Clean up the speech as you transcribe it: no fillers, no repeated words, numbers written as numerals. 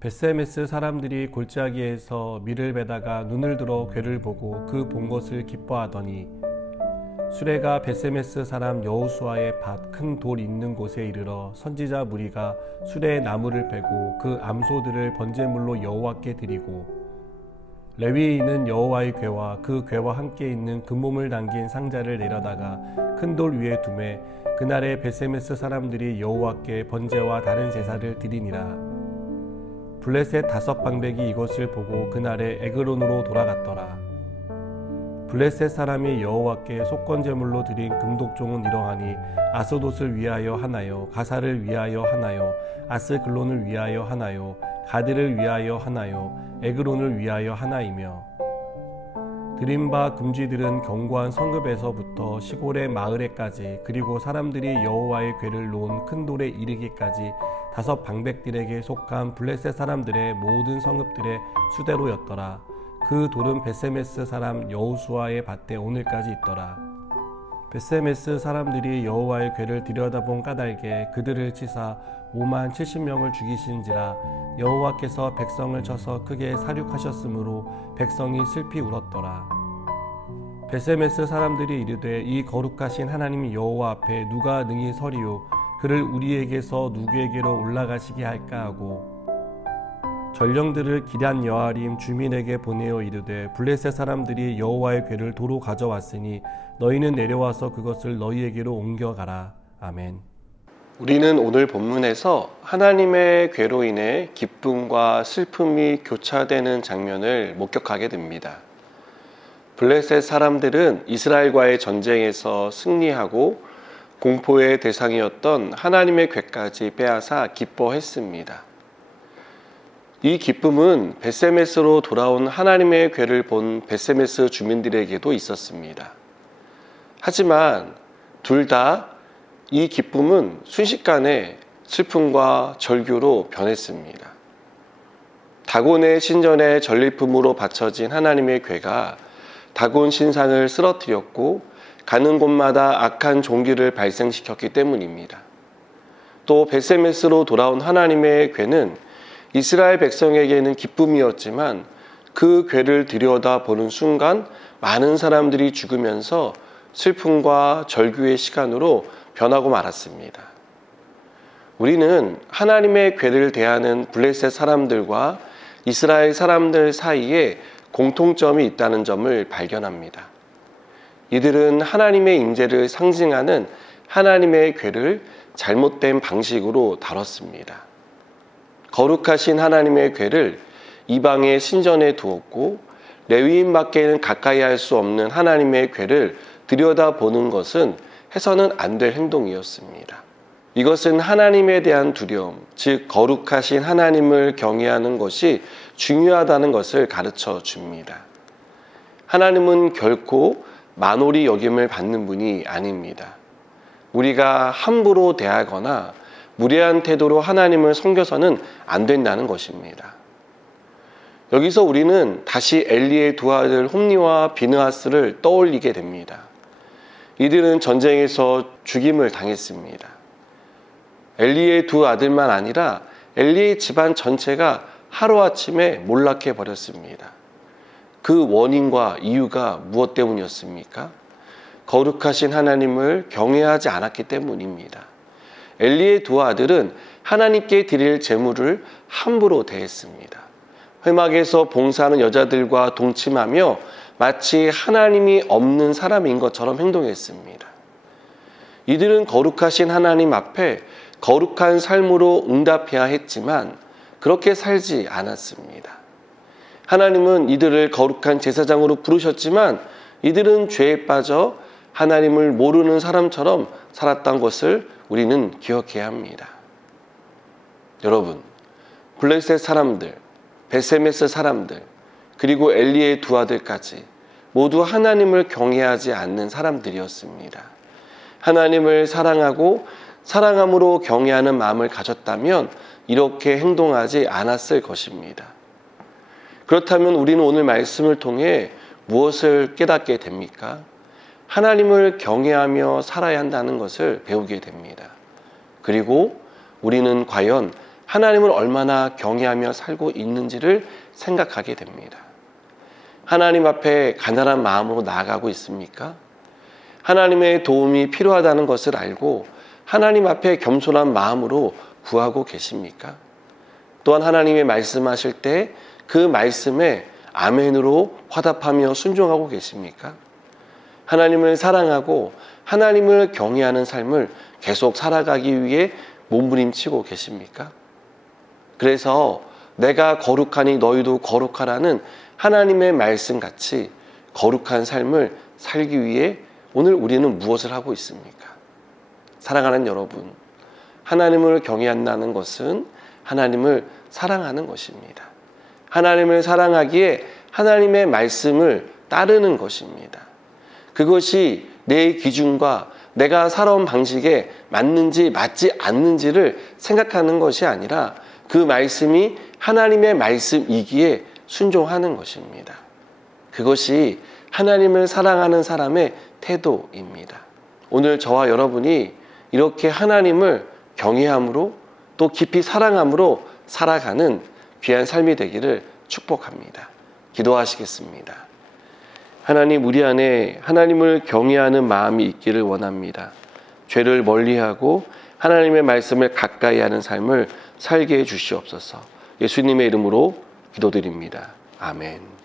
벳세메스 사람들이 골짜기에서 밀을 베다가 눈을 들어 괴를 보고 그 본 것을 기뻐하더니 수레가 벳세메스 사람 여호수아의 밭 큰 돌 있는 곳에 이르러 선지자 무리가 수레에 나무를 베고 그 암소들을 번제물로 여호와께 드리고 레위에 있는 여호와의 궤와 그 궤와 함께 있는 금몸을 담긴 상자를 내려다가 큰 돌 위에 두매 그날에 벳세메스 사람들이 여호와께 번제와 다른 제사를 드리니라. 블레셋 5방백이 이것을 보고 그날에 에그론으로 돌아갔더라. 블레셋 사람이 여호와께 속건제물로 드린 금독종은 이러하니 아스돗을 위하여 하나요, 가사를 위하여 하나요, 아스글론을 위하여 하나요, 가드를 위하여 하나요, 에그론을 위하여 하나이며 드린 바 금쥐들은 견고한 성읍에서부터 시골의 마을에까지 그리고 사람들이 여호와의 궤를 놓은 큰 돌에 이르기까지 5방백들에게 속한 블레셋 사람들의 모든 성읍들의 수대로였더라. 그 돌은 벳세메스 사람 여호수아의 밭에 오늘까지 있더라. 벳세메스 사람들이 여호와의 궤를 들여다본 까닭에 그들을 치사 5만 70명을 죽이신지라. 여호와께서 백성을 쳐서 크게 사륙하셨으므로 백성이 슬피 울었더라. 벳세메스 사람들이 이르되 이 거룩하신 하나님 여호와 앞에 누가 능히 서리요 그를 우리에게서 누구에게로 올라가시게 할까 하고 전령들을 기럇 여아림 주민에게 보내어 이르되 블레셋 사람들이 여호와의 궤를 도로 가져왔으니 너희는 내려와서 그것을 너희에게로 옮겨가라. 아멘. 우리는 오늘 본문에서 하나님의 궤로 인해 기쁨과 슬픔이 교차되는 장면을 목격하게 됩니다. 블레셋 사람들은 이스라엘과의 전쟁에서 승리하고 공포의 대상이었던 하나님의 궤까지 빼앗아 기뻐했습니다. 이 기쁨은 벳세메스로 돌아온 하나님의 궤를 본 벳세메스 주민들에게도 있었습니다. 하지만 둘 다 이 기쁨은 순식간에 슬픔과 절규로 변했습니다. 다곤의 신전의 전리품으로 바쳐진 하나님의 궤가 다곤 신상을 쓰러뜨렸고 가는 곳마다 악한 종기를 발생시켰기 때문입니다. 또 벳세메스로 돌아온 하나님의 궤는 이스라엘 백성에게는 기쁨이었지만 그 궤를 들여다보는 순간 많은 사람들이 죽으면서 슬픔과 절규의 시간으로 변하고 말았습니다. 우리는 하나님의 궤를 대하는 블레셋 사람들과 이스라엘 사람들 사이에 공통점이 있다는 점을 발견합니다. 이들은 하나님의 임재를 상징하는 하나님의 궤를 잘못된 방식으로 다뤘습니다. 거룩하신 하나님의 궤를 이방의 신전에 두었고 레위인밖에는 가까이 할 수 없는 하나님의 궤를 들여다보는 것은 해서는 안 될 행동이었습니다. 이것은 하나님에 대한 두려움, 즉 거룩하신 하나님을 경외하는 것이 중요하다는 것을 가르쳐 줍니다. 하나님은 결코 만홀히 여김을 받는 분이 아닙니다. 우리가 함부로 대하거나 무례한 태도로 하나님을 섬겨서는 안 된다는 것입니다. 여기서 우리는 다시 엘리의 두 아들 홈니와 비느하스를 떠올리게 됩니다. 이들은 전쟁에서 죽임을 당했습니다. 엘리의 두 아들만 아니라 엘리의 집안 전체가 하루아침에 몰락해 버렸습니다. 그 원인과 이유가 무엇 때문이었습니까? 거룩하신 하나님을 경외하지 않았기 때문입니다. 엘리의 두 아들은 하나님께 드릴 제물을 함부로 대했습니다. 회막에서 봉사하는 여자들과 동침하며 마치 하나님이 없는 사람인 것처럼 행동했습니다. 이들은 거룩하신 하나님 앞에 거룩한 삶으로 응답해야 했지만 그렇게 살지 않았습니다. 하나님은 이들을 거룩한 제사장으로 부르셨지만 이들은 죄에 빠져 하나님을 모르는 사람처럼 살았던 것을 우리는 기억해야 합니다. 여러분, 블레셋 사람들, 벳세메스 사람들, 그리고 엘리의 두 아들까지 모두 하나님을 경외하지 않는 사람들이었습니다. 하나님을 사랑하고 사랑함으로 경외하는 마음을 가졌다면 이렇게 행동하지 않았을 것입니다. 그렇다면 우리는 오늘 말씀을 통해 무엇을 깨닫게 됩니까? 하나님을 경외하며 살아야 한다는 것을 배우게 됩니다. 그리고 우리는 과연 하나님을 얼마나 경외하며 살고 있는지를 생각하게 됩니다. 하나님 앞에 가난한 마음으로 나아가고 있습니까? 하나님의 도움이 필요하다는 것을 알고 하나님 앞에 겸손한 마음으로 구하고 계십니까? 또한 하나님의 말씀하실 때 그 말씀에 아멘으로 화답하며 순종하고 계십니까? 하나님을 사랑하고 하나님을 경외하는 삶을 계속 살아가기 위해 몸부림치고 계십니까? 그래서 내가 거룩하니 너희도 거룩하라는 하나님의 말씀같이 거룩한 삶을 살기 위해 오늘 우리는 무엇을 하고 있습니까? 사랑하는 여러분, 하나님을 경외한다는 것은 하나님을 사랑하는 것입니다. 하나님을 사랑하기에 하나님의 말씀을 따르는 것입니다. 그것이 내 기준과 내가 살아온 방식에 맞는지 맞지 않는지를 생각하는 것이 아니라 그 말씀이 하나님의 말씀이기에 순종하는 것입니다. 그것이 하나님을 사랑하는 사람의 태도입니다. 오늘 저와 여러분이 이렇게 하나님을 경외함으로 또 깊이 사랑함으로 살아가는 귀한 삶이 되기를 축복합니다. 기도하시겠습니다. 하나님, 우리 안에 하나님을 경외하는 마음이 있기를 원합니다. 죄를 멀리하고 하나님의 말씀을 가까이 하는 삶을 살게 해 주시옵소서. 예수님의 이름으로 기도드립니다. 아멘.